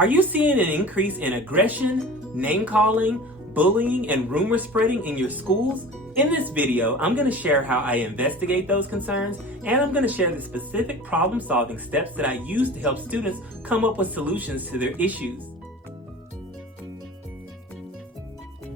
Are you seeing an increase in aggression, name-calling, bullying, and rumor spreading in your schools? In this video, I'm going to share how I investigate those concerns, and I'm going to share the specific problem-solving steps that I use to help students come up with solutions to their issues.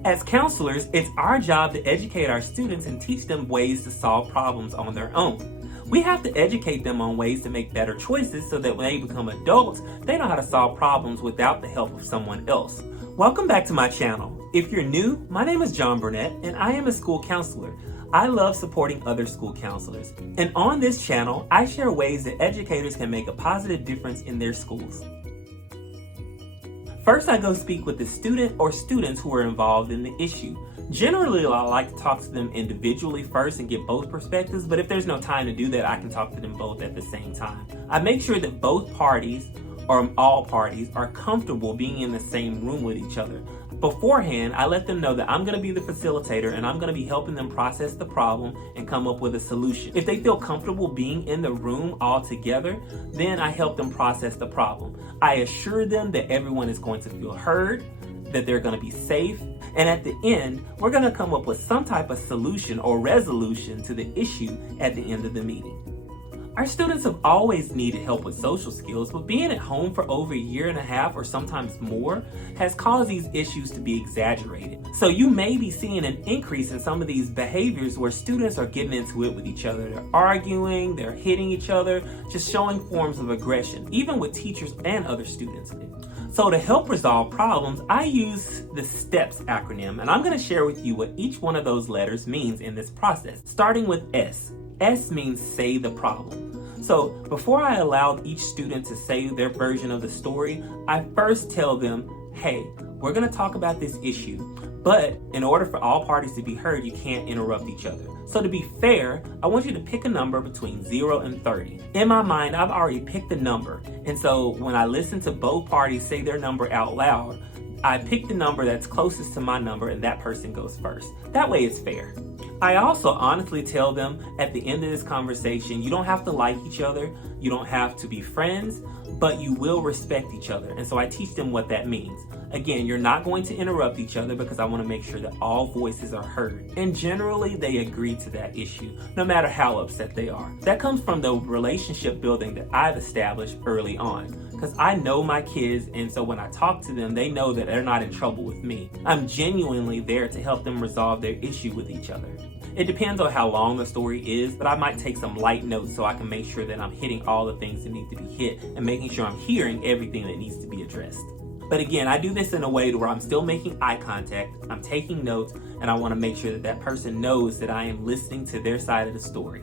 As counselors, it's our job to educate our students and teach them ways to solve problems on their own. We have to educate them on ways to make better choices so that when they become adults, they know how to solve problems without the help of someone else. Welcome back to my channel. If you're new, my name is John Burnett and I am a school counselor. I love supporting other school counselors. And on this channel, I share ways that educators can make a positive difference in their schools. First, I go speak with the student or students who are involved in the issue. Generally, I like to talk to them individually first and get both perspectives, but if there's no time to do that, I can talk to them both at the same time. I make sure that both parties, or all parties, are comfortable being in the same room with each other. Beforehand, I let them know that I'm going to be the facilitator and I'm going to be helping them process the problem and come up with a solution. If they feel comfortable being in the room all together, then I help them process the problem. I assure them that everyone is going to feel heard, that they're going to be safe, and at the end, we're going to come up with some type of solution or resolution to the issue at the end of the meeting. Our students have always needed help with social skills, but being at home for over a year and a half or sometimes more has caused these issues to be exaggerated. So you may be seeing an increase in some of these behaviors where students are getting into it with each other. They're arguing, they're hitting each other, just showing forms of aggression, even with teachers and other students. So to help resolve problems, I use the STEPS acronym, and I'm going to share with you what each one of those letters means in this process, starting with S. S means say the problem. So before I allow each student to say their version of the story, I first tell them, hey, we're going to talk about this issue, but in order for all parties to be heard, you can't interrupt each other. So to be fair, I want you to pick a number between 0 and 30. In my mind, I've already picked a number. And so when I listen to both parties say their number out loud, I pick the number that's closest to my number and that person goes first. That way it's fair. I also honestly tell them at the end of this conversation, you don't have to like each other, you don't have to be friends, but you will respect each other. And so I teach them what that means. Again, you're not going to interrupt each other because I want to make sure that all voices are heard. And generally, they agree to that issue, no matter how upset they are. That comes from the relationship building that I've established early on. Because I know my kids, and so when I talk to them, they know that they're not in trouble with me. I'm genuinely there to help them resolve their issue with each other. It depends on how long the story is, but I might take some light notes so I can make sure that I'm hitting all the things that need to be hit and making sure I'm hearing everything that needs to be addressed. But again, I do this in a way where I'm still making eye contact, I'm taking notes, and I want to make sure that that person knows that I am listening to their side of the story.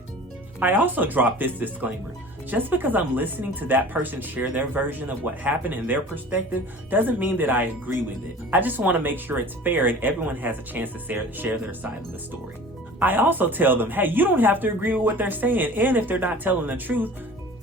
I also drop this disclaimer. Just because I'm listening to that person share their version of what happened and their perspective doesn't mean that I agree with it. I just want to make sure it's fair and everyone has a chance to share their side of the story. I also tell them, hey, you don't have to agree with what they're saying, and if they're not telling the truth,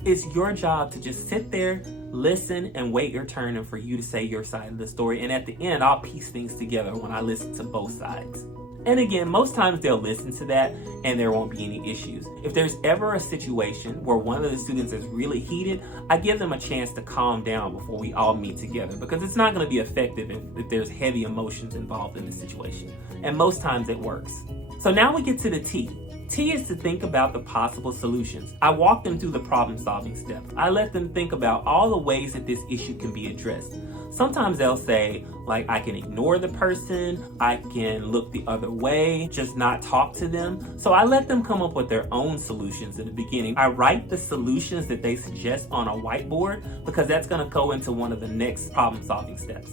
it's your job to just sit there, listen, and wait your turn and for you to say your side of the story. And at the end, I'll piece things together when I listen to both sides. And again, most times they'll listen to that and there won't be any issues. If there's ever a situation where one of the students is really heated, I give them a chance to calm down before we all meet together because it's not going to be effective if there's heavy emotions involved in the situation. And most times it works. So now we get to the T. T is to think about the possible solutions. I walk them through the problem-solving steps. I let them think about all the ways that this issue can be addressed. Sometimes they'll say, like, I can ignore the person, I can look the other way, just not talk to them. So I let them come up with their own solutions in the beginning. I write the solutions that they suggest on a whiteboard because that's going to go into one of the next problem-solving steps.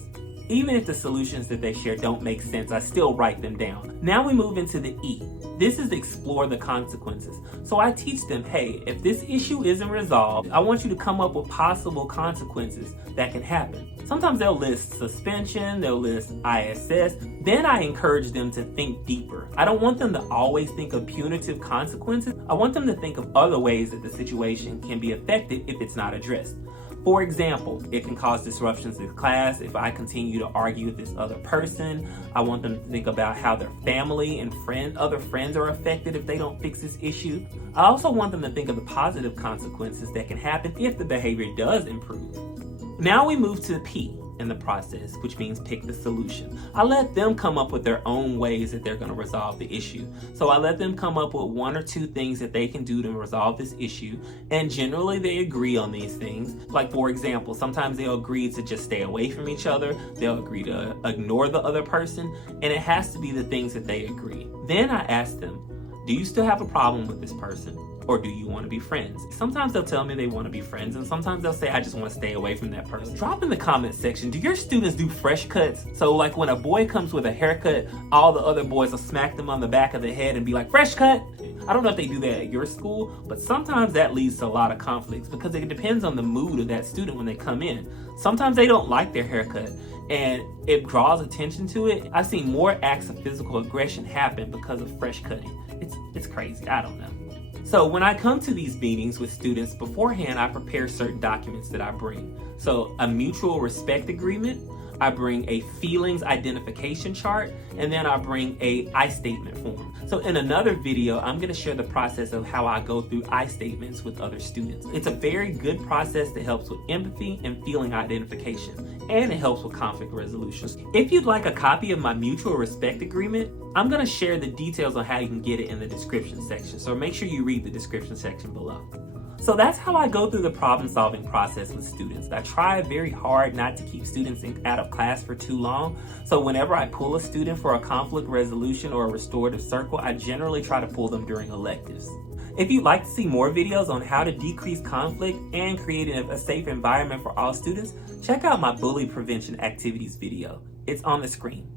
Even if the solutions that they share don't make sense, I still write them down. Now we move into the E. This is explore the consequences. So I teach them, hey, if this issue isn't resolved, I want you to come up with possible consequences that can happen. Sometimes they'll list suspension, they'll list ISS. Then I encourage them to think deeper. I don't want them to always think of punitive consequences. I want them to think of other ways that the situation can be affected if it's not addressed. For example, it can cause disruptions in class if I continue to argue with this other person. I want them to think about how their family and other friends are affected if they don't fix this issue. I also want them to think of the positive consequences that can happen if the behavior does improve. Now we move to the P in the process, which means pick the solution. I let them come up with their own ways that they're going to resolve the issue. So I let them come up with 1 or 2 things that they can do to resolve this issue, and generally they agree on these things. Like, for example, sometimes they'll agree to just stay away from each other, they'll agree to ignore the other person, and it has to be the things that they agree. Then I ask them, do you still have a problem with this person? Or do you want to be friends? Sometimes they'll tell me they want to be friends, and sometimes they'll say, I just want to stay away from that person. Drop in the comment section, do your students do fresh cuts? So like when a boy comes with a haircut, all the other boys will smack them on the back of the head and be like, fresh cut? I don't know if they do that at your school, but sometimes that leads to a lot of conflicts because it depends on the mood of that student when they come in. Sometimes they don't like their haircut and it draws attention to it. I've seen more acts of physical aggression happen because of fresh cutting. It's crazy, I don't know. So when I come to these meetings with students beforehand, I prepare certain documents that I bring. So a mutual respect agreement, I bring a feelings identification chart, and then I bring a I statement form. So in another video, I'm going to share the process of how I go through I statements with other students. It's a very good process that helps with empathy and feeling identification, and it helps with conflict resolution. If you'd like a copy of my mutual respect agreement, I'm going to share the details on how you can get it in the description section. So make sure you read the description section below. So that's how I go through the problem-solving process with students. I try very hard not to keep students out of class for too long. So whenever I pull a student for a conflict resolution or a restorative circle, I generally try to pull them during electives. If you'd like to see more videos on how to decrease conflict and create a safe environment for all students, check out my bully prevention activities video. It's on the screen.